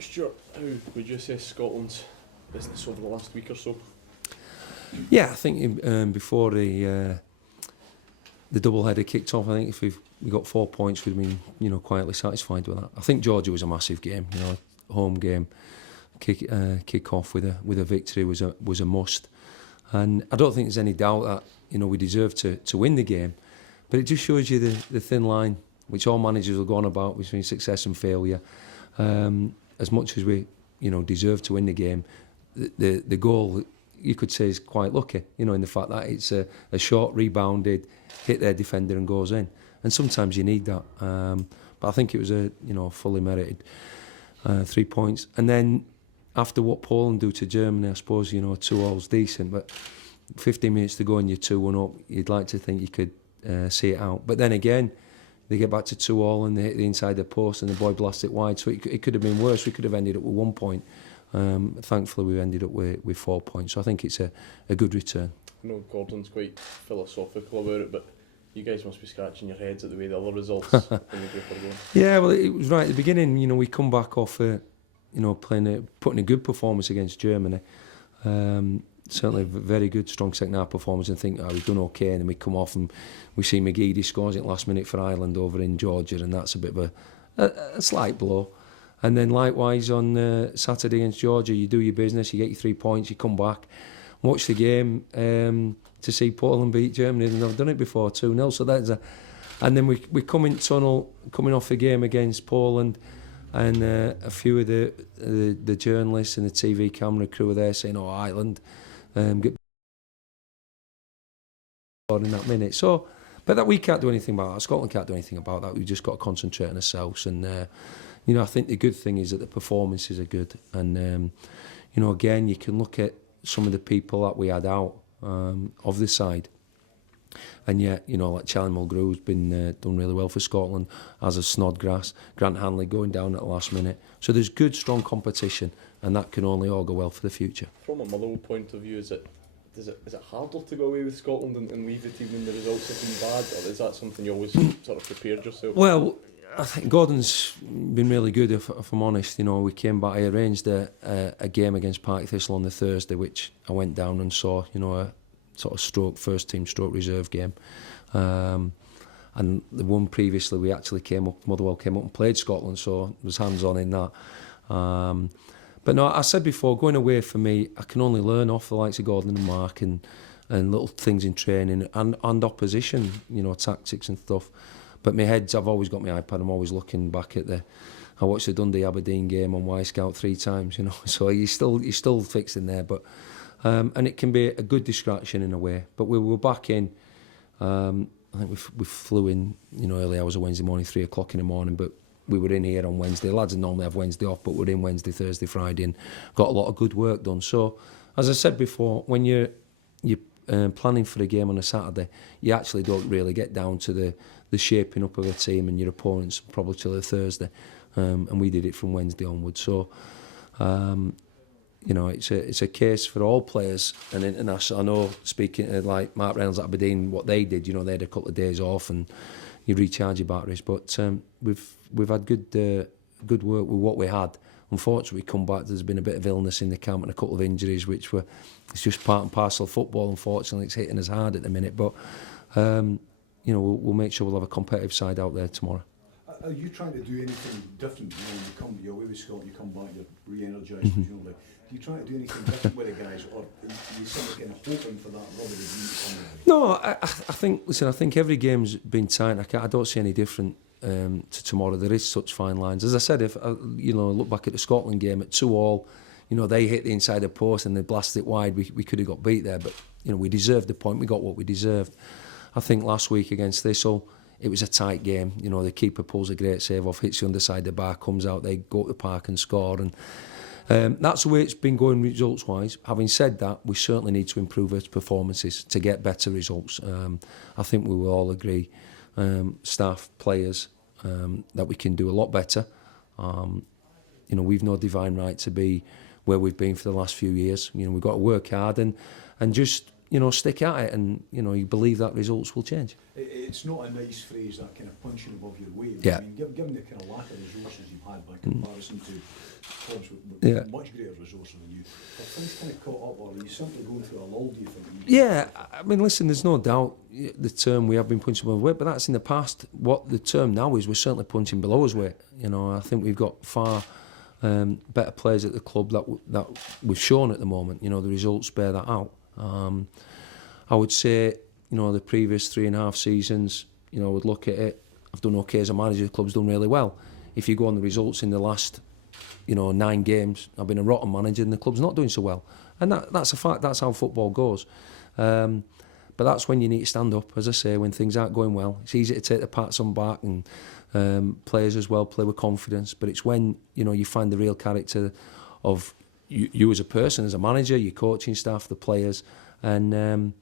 Stuart, how would you assess Scotland's business over the last week or so? Yeah, I think before the double header kicked off, I think if we got 4 points, we'd been quietly satisfied with that. I think Georgia was a massive game, home game, kick off with a victory was a must, and I don't think there's any doubt that we deserve to win the game, but it just shows you the thin line which all managers will go on about between success and failure. As much as we deserve to win the game, the goal, you could say, is quite lucky, in the fact that it's a short rebounded, hit their defender and goes in. And sometimes you need that. But I think it was a fully merited 3 points. And then after what Poland do to Germany, I suppose 2-all's decent, but 15 minutes to go and you're 2-1 up, you'd like to think you could see it out. But then again, they get back to 2-all and they hit the inside the post and the boy blasts it wide. So it could have been worse. We could have ended up with 1 point. Thankfully, we ended up with 4 points. So I think it's a good return. I know Gordon's quite philosophical about it, but you guys must be scratching your heads at the way the other results in the group are going. Yeah, well, it was right at the beginning. We come back off, putting a good performance against Germany. Certainly a very good, strong second half performance, and think we've done okay. And then we come off and we see McGeady scores it last minute for Ireland over in Georgia, and that's a bit of a slight blow. And then likewise on Saturday against Georgia, you do your business, you get your 3 points, you come back, watch the game to see Poland beat Germany. They've never done it before, 2-0. So that's and then we come in tunnel, coming off the game against Poland, and a few of the journalists and the TV camera crew are there saying, "Oh, Ireland get in that minute." So, but that we can't do anything about that. Scotland can't do anything about that. We've just got to concentrate on ourselves. And I think the good thing is that the performances are good. And again, you can look at some of the people that we had out of the side, and yet like Charlie Mulgrew's been done really well for Scotland, as a Snodgrass, Grant Hanley going down at the last minute. So there's good, strong competition, and that can only all go well for the future. From a Motherwell point of view, is it harder to go away with Scotland and leave the team when the results have been bad, or is that something you always sort of prepared yourself? Well, I think Gordon's been really good, if I'm honest. We came back, I arranged a game against Partick Thistle on the Thursday, which I went down and saw, a sort of first team reserve game. And the one previously, we actually Motherwell came up and played Scotland, so I was hands-on in that. But no, I said before, going away for me, I can only learn off the likes of Gordon and Mark and little things in training and opposition, tactics and stuff. But I've always got my iPad, I'm always looking back at I watched the Dundee Aberdeen game on Y-Scout 3 times, so you're still fixing there. But and it can be a good distraction in a way. But we were back in, I think we flew in, early hours of Wednesday morning, 3 o'clock in the morning, but we were in here on Wednesday. The lads normally have Wednesday off, but we're in Wednesday, Thursday, Friday, and got a lot of good work done. So, as I said before, when you're planning for a game on a Saturday, you actually don't really get down to the shaping up of a team and your opponents probably till the Thursday, and we did it from Wednesday onwards. So, it's a case for all players and international. I know, speaking like Mark Reynolds at Aberdeen, what they did, they had a couple of days off and you recharge your batteries. But we've had good work with what we had. Unfortunately, we come back, there's been a bit of illness in the camp and a couple of injuries, it's just part and parcel of football. Unfortunately, it's hitting us hard at the minute. But we'll make sure we'll have a competitive side out there tomorrow. Are you trying to do anything different? You're away with Scotland, you come back, you're re-energised, presumably. Do you try to do anything different with the guys, or are you simply kind of hoping for that rubber to No, I think every game's been tight. I don't see any different to tomorrow. There is such fine lines. As I said, if I look back at the Scotland game at 2-all, they hit the inside the post and they blasted it wide. We could have got beat there, but we deserved the point. We got what we deserved. I think last week against Thistle, it was a tight game. The keeper pulls a great save off, hits the underside of the bar, comes out, they go to the park and score. And that's the way it's been going results-wise. Having said that, we certainly need to improve our performances to get better results. I think we will all agree, staff, players, that we can do a lot better. We've no divine right to be where we've been for the last few years. We've got to work hard and just stick at it, and you believe that results will change. It's not a nice phrase, that kind of punching above your weight. Yeah. I mean, given the kind of lack of resources you've had by comparison to clubs with much greater resources than you, have things kind of caught up, or are you simply going through a lull, do you think? Yeah, I mean, listen, there's no doubt the term we have been punching above weight, but that's in the past. What the term now is, we're certainly punching below us weight. I think we've got far better players at the club that we've shown at the moment. The results bear that out. I would say, the previous 3.5 seasons, I would look at it, I've done okay as a manager, the club's done really well. If you go on the results in the last, 9 games, I've been a rotten manager and the club's not doing so well. And that's a fact, that's how football goes. But that's when you need to stand up, as I say, when things aren't going well. It's easy to take the pats on back, and players as well play with confidence, but it's when, you find the real character of you as a person, as a manager, your coaching staff, the players, and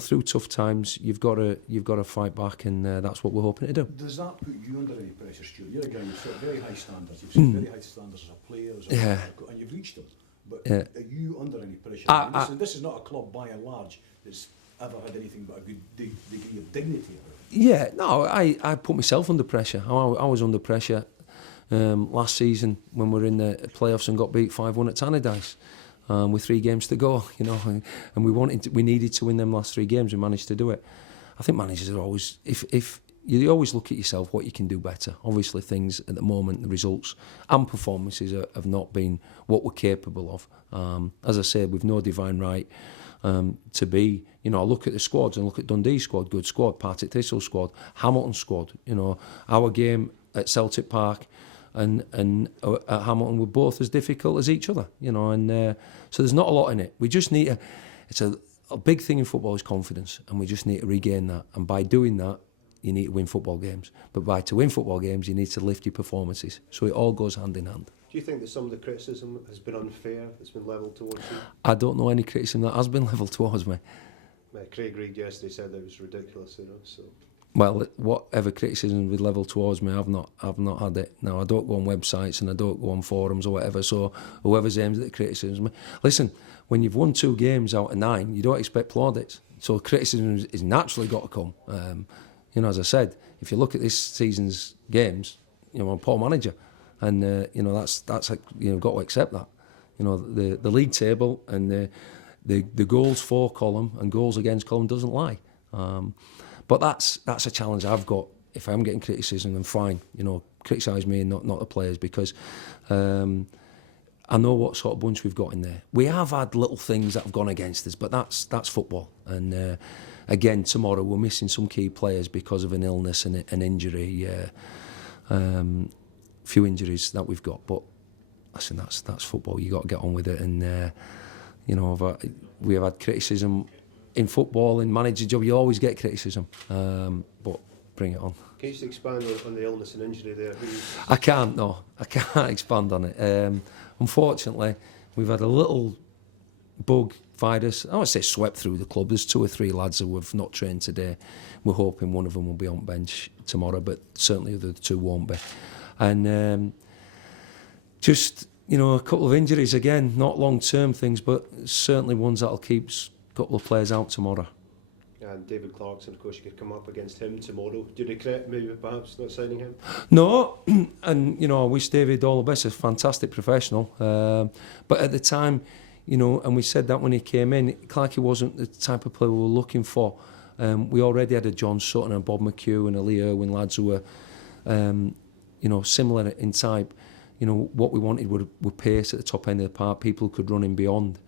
through tough times, you've got to fight back, and that's what we're hoping to do. Does that put you under any pressure, Stuart? You're a guy who's set very high standards. You've set very high standards as a player, and you've reached them. But are you under any pressure? This is not a club, by and large, that's ever had anything but a good degree of dignity. Yeah, no, I put myself under pressure. I was under pressure last season when we were in the playoffs and got beat 5-1 at Tannadice. With 3 games to go, and we needed to win them last 3 games. We managed to do it. I think managers are always, if you always look at yourself, what you can do better. Obviously, things at the moment, the results and performances have not been what we're capable of. As I said, we've no divine right to be. I look at the squads and look at Dundee squad, good squad, Partick Thistle squad, Hamilton squad. Our game at Celtic Park and at Hamilton were both as difficult as each other, and so there's not a lot in it. We just need it's a big thing in football is confidence, and we just need to regain that, and by doing that, you need to win football games. But to win football games, you need to lift your performances, so it all goes hand in hand. Do you think that some of the criticism has been unfair, that's been levelled towards you? I don't know any criticism that has been levelled towards me. Craig Reid yesterday said that it was ridiculous, so... Well, whatever criticism was levelled towards me, I've not had it. Now, I don't go on websites and I don't go on forums or whatever, so whoever's aimed at the criticism... Listen, when you've won 2 games out of 9, you don't expect plaudits. So criticism is naturally got to come. As I said, if you look at this season's games, I'm a poor manager. And, that's got to accept that. The league table and the goals for column and goals against column doesn't lie. But that's a challenge I've got. If I'm getting criticism, then fine. Criticise me and not the players, because I know what sort of bunch we've got in there. We have had little things that have gone against us, but that's football. And again, tomorrow we're missing some key players because of an illness and an injury. Few injuries that we've got, but listen, that's football. You got to get on with it. And we have had criticism. In football, in manager job, you always get criticism, but bring it on. Can you just expand on the illness and injury there? I can't expand on it. Unfortunately, we've had a little bug virus, I would say swept through the club. There's 2 or 3 lads who have not trained today. We're hoping one of them will be on bench tomorrow, but certainly the 2 won't be. And just, a couple of injuries, again, not long-term things, but certainly ones that'll keep couple of players out tomorrow. And David Clarkson, of course, you could come up against him tomorrow. Do you regret maybe perhaps not signing him? No, and I wish David all the best. He's a fantastic professional. But at the time, and we said that when he came in, Clarkey wasn't the type of player we were looking for. We already had a John Sutton and Bob McHugh and a Lee Irwin, lads who were, similar in type. What we wanted were pace at the top end of the park, people who could run in beyond.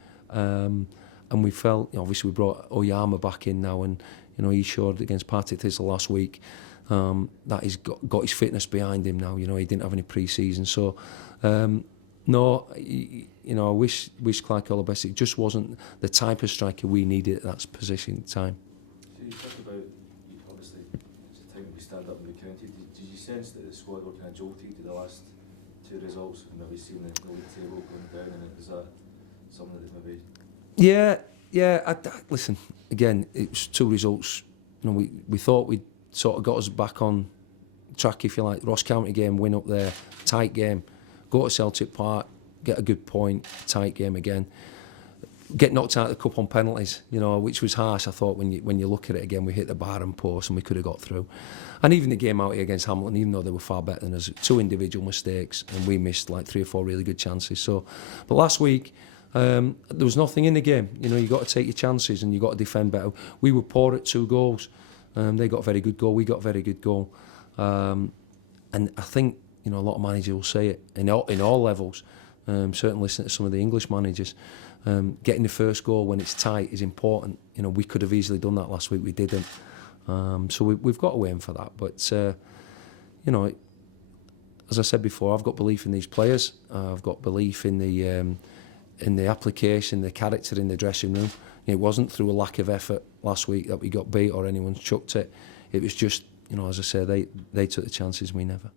And we felt, obviously we brought Oyama back in now, and he showed against Partick Thistle last week that he's got his fitness behind him now. He didn't have any pre-season, so no, I wish Clark all the best. It just wasn't the type of striker we needed at that position at the time. So you talked about, obviously, it's the time that we stand up and we counted. Did you sense that the squad were kind of jolted to the last 2 results, and maybe seeing the league table going down, and is that something that maybe... Yeah. Listen, again, it was 2 results. We thought we'd sort of got us back on track, if you like. Ross County game, win up there, tight game. Go to Celtic Park, get a good point, tight game again. get knocked out of the cup on penalties, you know, which was harsh. I thought when you look at it again, we hit the bar and post and we could have got through. And even the game out here against Hamilton, even though they were far better than us, 2 individual mistakes and we missed like 3 or 4 really good chances. So, but last week there was nothing in the game. You know, you got to take your chances and you got to defend better. We were poor at 2 goals. They got a very good goal. We got a very good goal. And I think, you know, a lot of managers will say it in all levels. Certainly listening to some of the English managers. Getting the first goal when it's tight is important. You know, we could have easily done that last week. We didn't. So we've got to aim for that. But, you know, as I said before, I've got belief in these players. I've got belief in the application, the character in the dressing room. It wasn't through a lack of effort last week that we got beat or anyone chucked it. It was just, you know, as I say, they took the chances, we never.